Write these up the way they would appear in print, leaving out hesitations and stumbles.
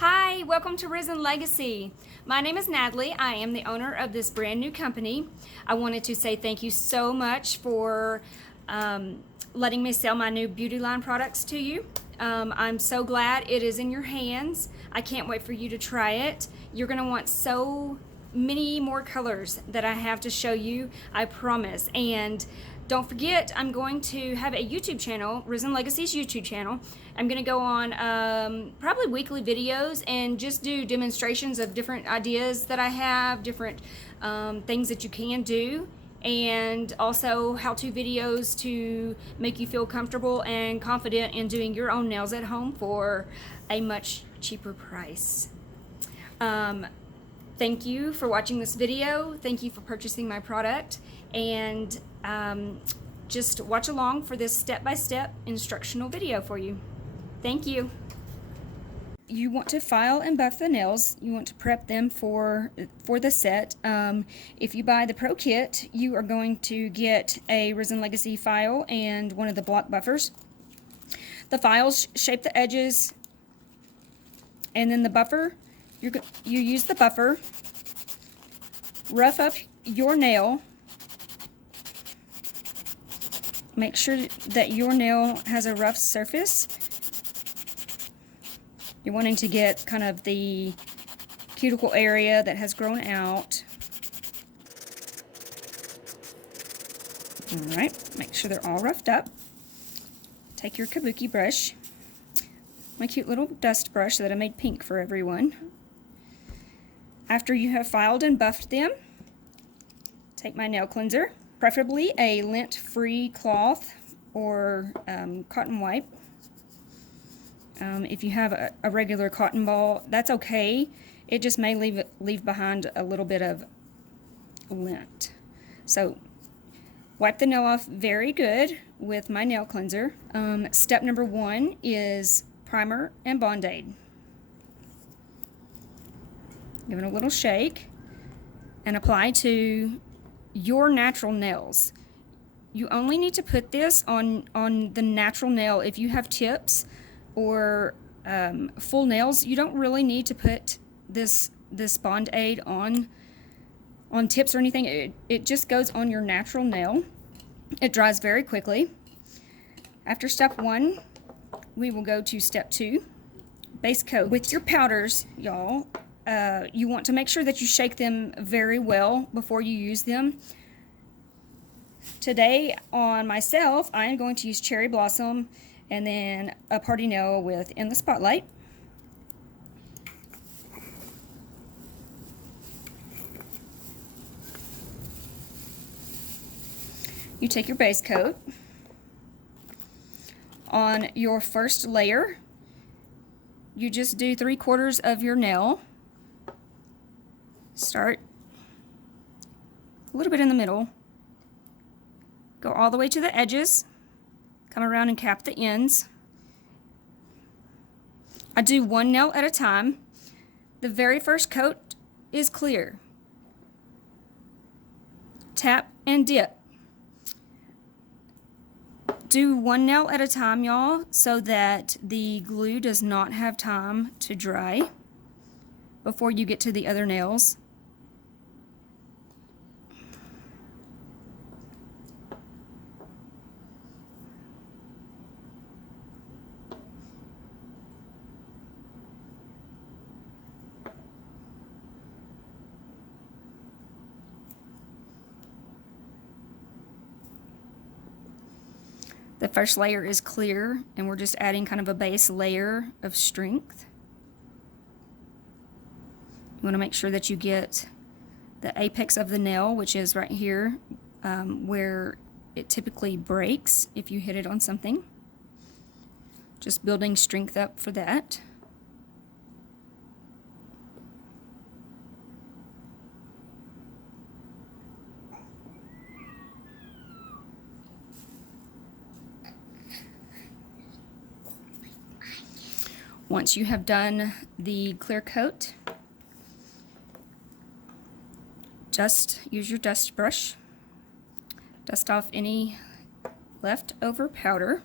Hi, welcome to Risen Legacy. My name is Natalie. I am the owner of this brand new company. I wanted to say thank you so much for letting me sell my new beauty line products to you. I'm so glad it is in your hands. I can't wait for you to try it. You're going to want so many more colors that I have to show you, I promise. And don't forget, I'm going to have a YouTube channel, Risen Legacy's YouTube channel. I'm going to go on probably weekly videos and just do demonstrations of different ideas that I have, different things that you can do, and also how-to videos to make you feel comfortable and confident in doing your own nails at home for a much cheaper price. Thank you for watching this video. Thank you for purchasing my product, and just watch along for this step-by-step instructional video for you. Thank you. You want to file and buff the nails. You want to prep them for the set. If you buy the Pro Kit, you are going to get a Risen Legacy file and one of the block buffers. The files shape the edges, and then the buffer, you use the buffer, rough up your nail. Make sure that your nail has a rough surface. You're wanting to get kind of the cuticle area that has grown out. Alright, make sure they're all roughed up. Take your kabuki brush, my cute little dust brush that I made pink for everyone. After you have filed and buffed them, take my nail cleanser, preferably a lint-free cloth or cotton wipe. If you have a regular cotton ball, that's okay. It just may leave behind a little bit of lint. So wipe the nail off very good with my nail cleanser. Step number 1 is primer and Band-Aid. Give it a little shake and apply to your natural nails. You only need to put this on the natural nail. If you have tips or full nails, you don't really need to put this Band-Aid on tips or anything. It just goes on your natural nail. It dries very quickly. After step 1, we will go to step 2, base coat. With your powders, y'all, you want to make sure that you shake them very well before you use them. Today on myself, I am going to use Cherry Blossom and then a party nail with In the Spotlight. You take your base coat. On your first layer, you just do 3/4 of your nail. Start a little bit in the middle. Go all the way to the edges. Come around and cap the ends. I do one nail at a time. The very first coat is clear. Tap and dip. Do one nail at a time, y'all, so that the glue does not have time to dry before you get to the other nails. The first layer is clear, and we're just adding kind of a base layer of strength. You want to make sure that you get the apex of the nail, which is right here, where it typically breaks if you hit it on something. Just building strength up for that. Once you have done the clear coat, just use your dust brush. Dust off any leftover powder.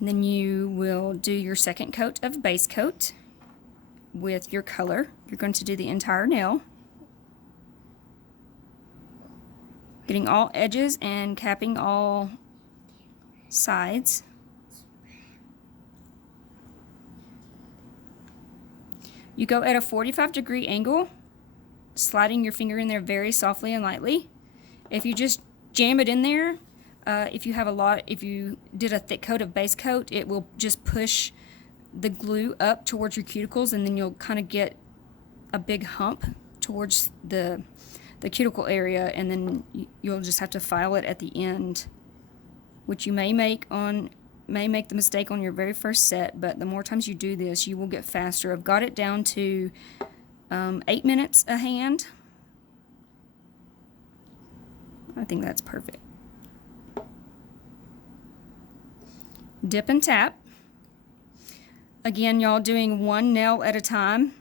And then you will do your second coat of base coat with your color. You're going to do the entire nail, getting all edges and capping all sides. You go at a 45-degree angle, sliding your finger in there very softly and lightly. If you just jam it in there, if you did a thick coat of base coat, it will just push the glue up towards your cuticles, and then you'll kind of get a big hump towards the cuticle area, and then you'll just have to file it at the end, which you may make the mistake on your very first set, but the more times you do this, you will get faster. I've got it down to 8 minutes a hand. I think that's perfect. Dip and tap. Again, y'all doing one nail at a time.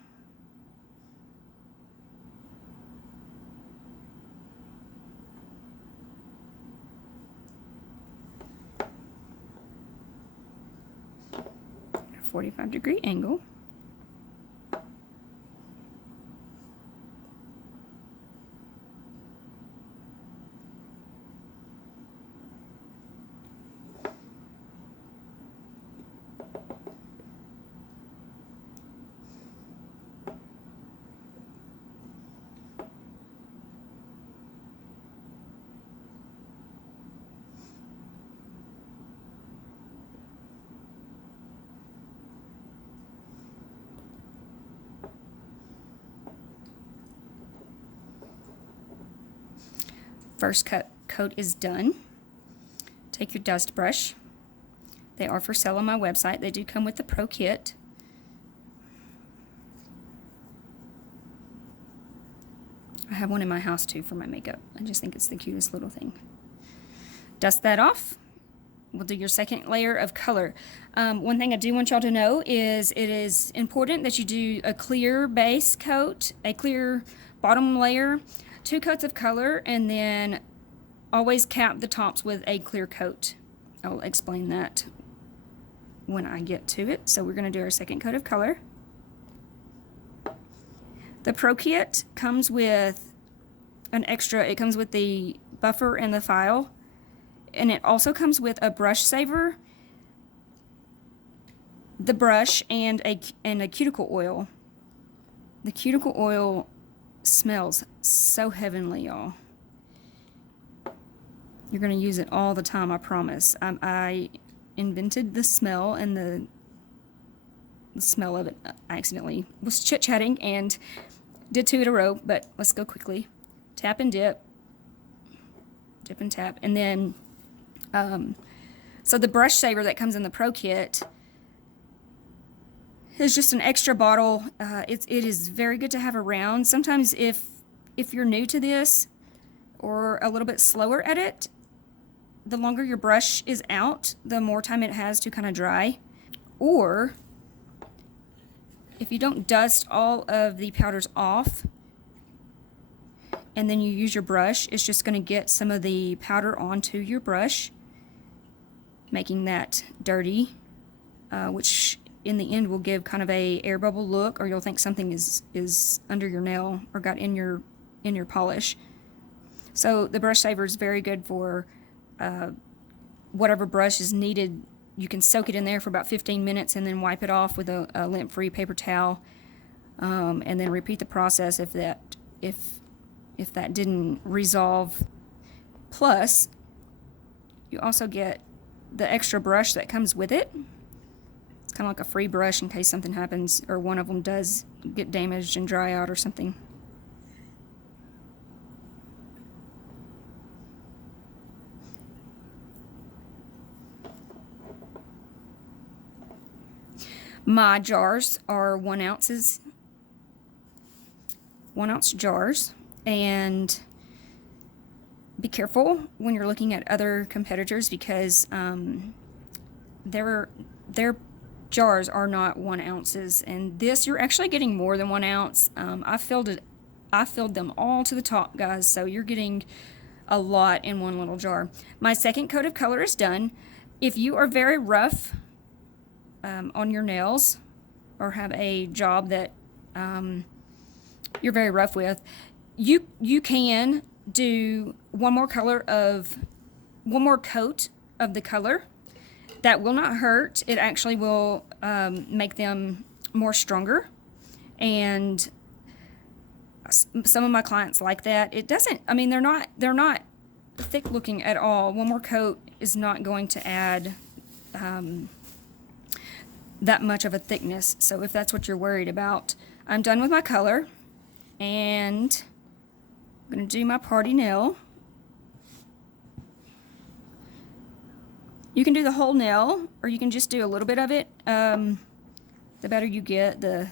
A 45-degree angle. First coat is done. Take your dust brush. They are for sale on my website. They do come with the Pro Kit. I have one in my house too for my makeup. I just think it's the cutest little thing. Dust that off. We'll do your second layer of color. One thing I do want y'all to know is it is important that you do a clear base coat, a clear bottom layer, 2 coats of color, and then always cap the tops with a clear coat. I'll explain that when I get to it. So we're going to do our second coat of color. The Pro Kit comes with an extra. It comes with the buffer and the file, and it also comes with a brush saver, the brush, and a cuticle oil. The cuticle oil smells so heavenly, y'all. You're going to use it all the time, I promise. I invented the smell, and the smell of it, I accidentally was chit-chatting and did 2 in a row, but let's go quickly. Tap and dip. Dip and tap. And then, so the brush saver that comes in the Pro Kit is just an extra bottle. It is very good to have around. Sometimes if you're new to this or a little bit slower at it, the longer your brush is out, the more time it has to kind of dry. Or if you don't dust all of the powders off and then you use your brush, it's just going to get some of the powder onto your brush, making that dirty, which in the end will give kind of a air bubble look, or you'll think something is under your nail or got in your polish. So the brush saver is very good for whatever brush is needed. You can soak it in there for about 15 minutes and then wipe it off with a lint-free paper towel, and then repeat the process if that didn't resolve. Plus, you also get the extra brush that comes with it. It's kind of like a free brush in case something happens or one of them does get damaged and dry out or something. My jars are 1 ounce jars, and be careful when you're looking at other competitors because their jars are not 1 ounces, and this you're actually getting more than 1 ounce. I filled them all to the top, guys, so you're getting a lot in one little jar. My second coat of color is done. If you are very rough on your nails or have a job that you're very rough with, you can do one more coat of the color. That will not hurt. It actually will make them more stronger, and some of my clients like that. It doesn't, I mean, they're not thick looking at all. One more coat is not going to add that much of a thickness. So if that's what you're worried about, I'm done with my color, and I'm going to do my party nail. You can do the whole nail, or you can just do a little bit of it. The better you get, the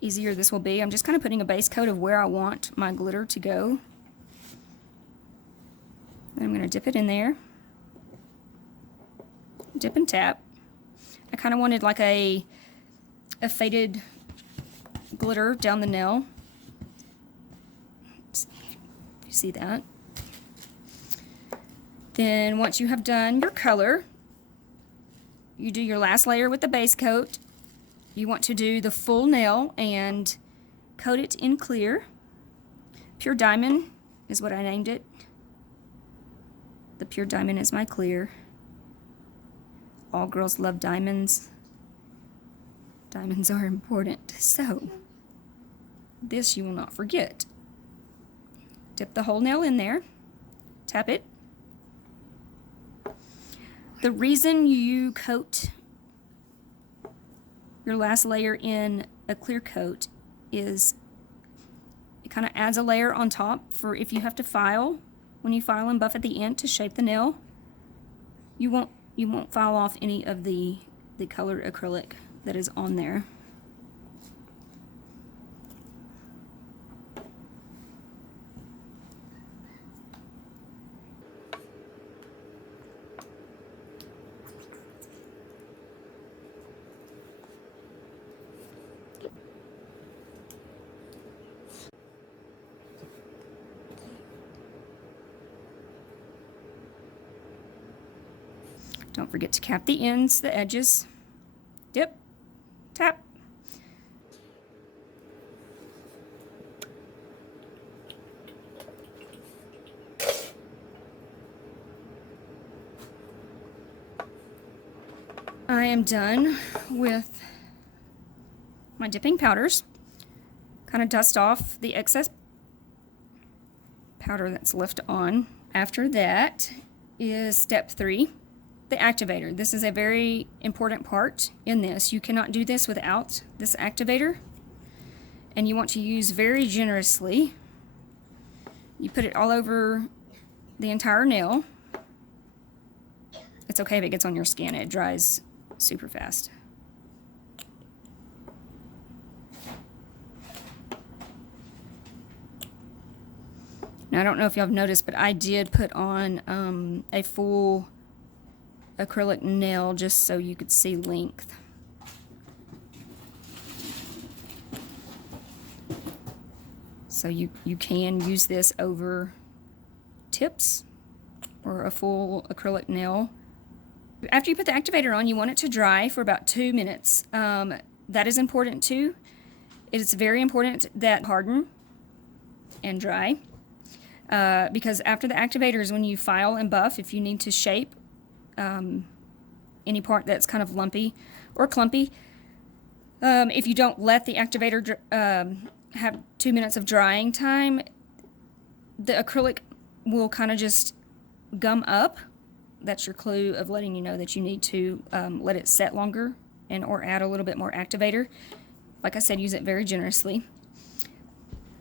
easier this will be. I'm just kind of putting a base coat of where I want my glitter to go. Then I'm going to dip it in there. Dip and tap. I kind of wanted like a faded glitter down the nail. You see that? Then once you have done your color, you do your last layer with the base coat. You want to do the full nail and coat it in clear. Pure diamond is what I named it. The pure diamond is my clear. All girls love diamonds. Diamonds are important. So, this you will not forget. Dip the whole nail in there. Tap it. The reason you coat your last layer in a clear coat is it kind of adds a layer on top for if you have to file, when you file and buff at the end to shape the nail, you won't file off any of the colored acrylic that is on there. Don't forget to cap the ends, the edges. Dip, tap. I am done with my dipping powders. Kind of dust off the excess powder that's left on. After that is step 3. The activator. This is a very important part in this. You cannot do this without this activator, and you want to use very generously. You put it all over the entire nail. It's okay if it gets on your skin. It dries super fast. Now I don't know if y'all have noticed, but I did put on a full acrylic nail just so you could see length. So you can use this over tips or a full acrylic nail. After you put the activator on, you want it to dry for about 2 minutes. That is important too. It's very important that harden and dry because after the activator is when you file and buff. If you need to shape any part that's kind of lumpy or clumpy. If you don't let the activator have 2 minutes of drying time, the acrylic will kind of just gum up. That's your clue of letting you know that you need to let it set longer and or add a little bit more activator. Like I said, use it very generously.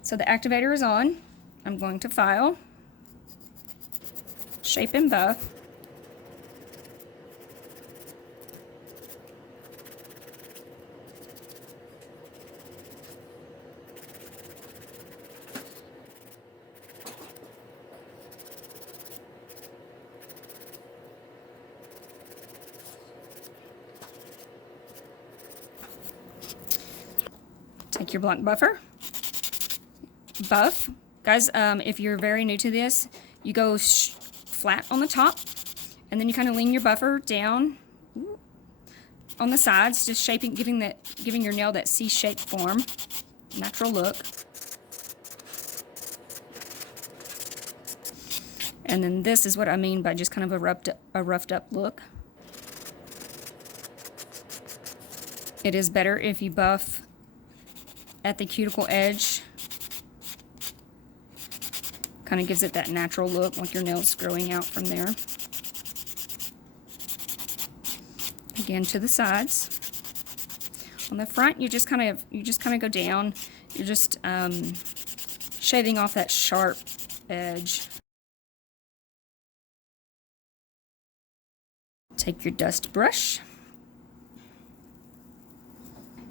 So the activator is on. I'm going to file, shape and buff. Take your blunt buffer, buff. Guys, if you're very new to this, you go flat on the top, and then you kind of lean your buffer down on the sides, just shaping, giving your nail that C-shaped form, natural look. And then this is what I mean by just kind of a roughed up look. It is better if you buff at the cuticle edge. Kind of gives it that natural look, like your nail's growing out from there. Again, to the sides. On the front, you just kind of go down. You're just shaving off that sharp edge. Take your dust brush.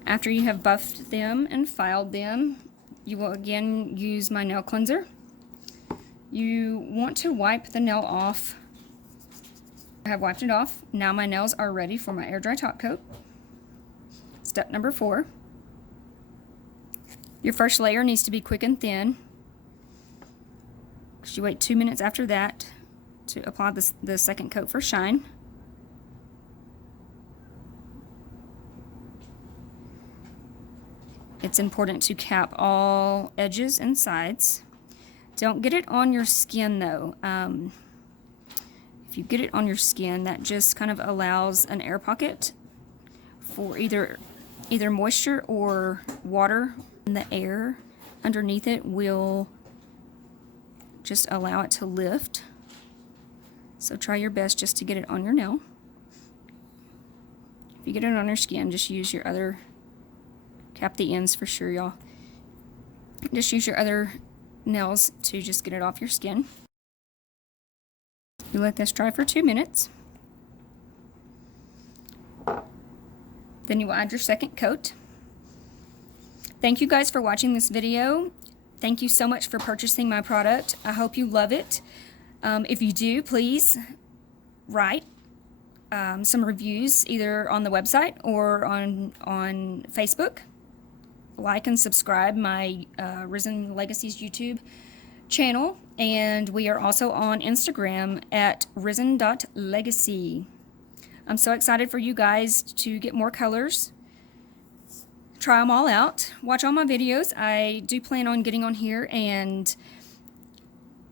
After you have buffed them and filed them, you will again use my nail cleanser. You want to wipe the nail off. I have wiped it off. Now my nails are ready for my air dry top coat. Step number 4. Your first layer needs to be quick and thin. You wait 2 minutes after that to apply the second coat for shine. It's important to cap all edges and sides. Don't get it on your skin though. If you get it on your skin, that just kind of allows an air pocket for either moisture or water. And the air underneath it will just allow it to lift. So try your best just to get it on your nail. If you get it on your skin, just use your other, cap the ends for sure, y'all. Just use your other nails to just get it off your skin. You let this dry for 2 minutes. Then you will add your second coat. Thank you guys for watching this video. Thank you so much for purchasing my product. I hope you love it. If you do, please write some reviews either on the website or on Facebook. Like and subscribe my Risen Legacies YouTube channel, and we are also on Instagram at risen.legacy. I'm so excited for you guys to get more colors. Try them all out. Watch all my videos. I do plan on getting on here and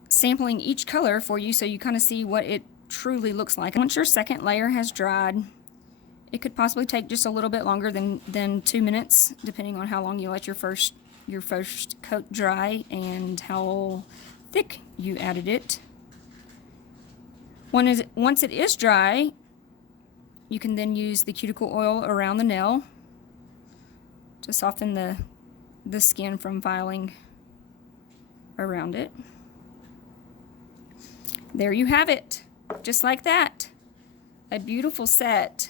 sampling each color for you so you kind of see what it truly looks like. Once your second layer has dried, it could possibly take just a little bit longer than 2 minutes, depending on how long you let your first coat dry and how thick you added it. Once it is dry, you can then use the cuticle oil around the nail to soften the skin from filing around it. There you have it, just like that. A beautiful set.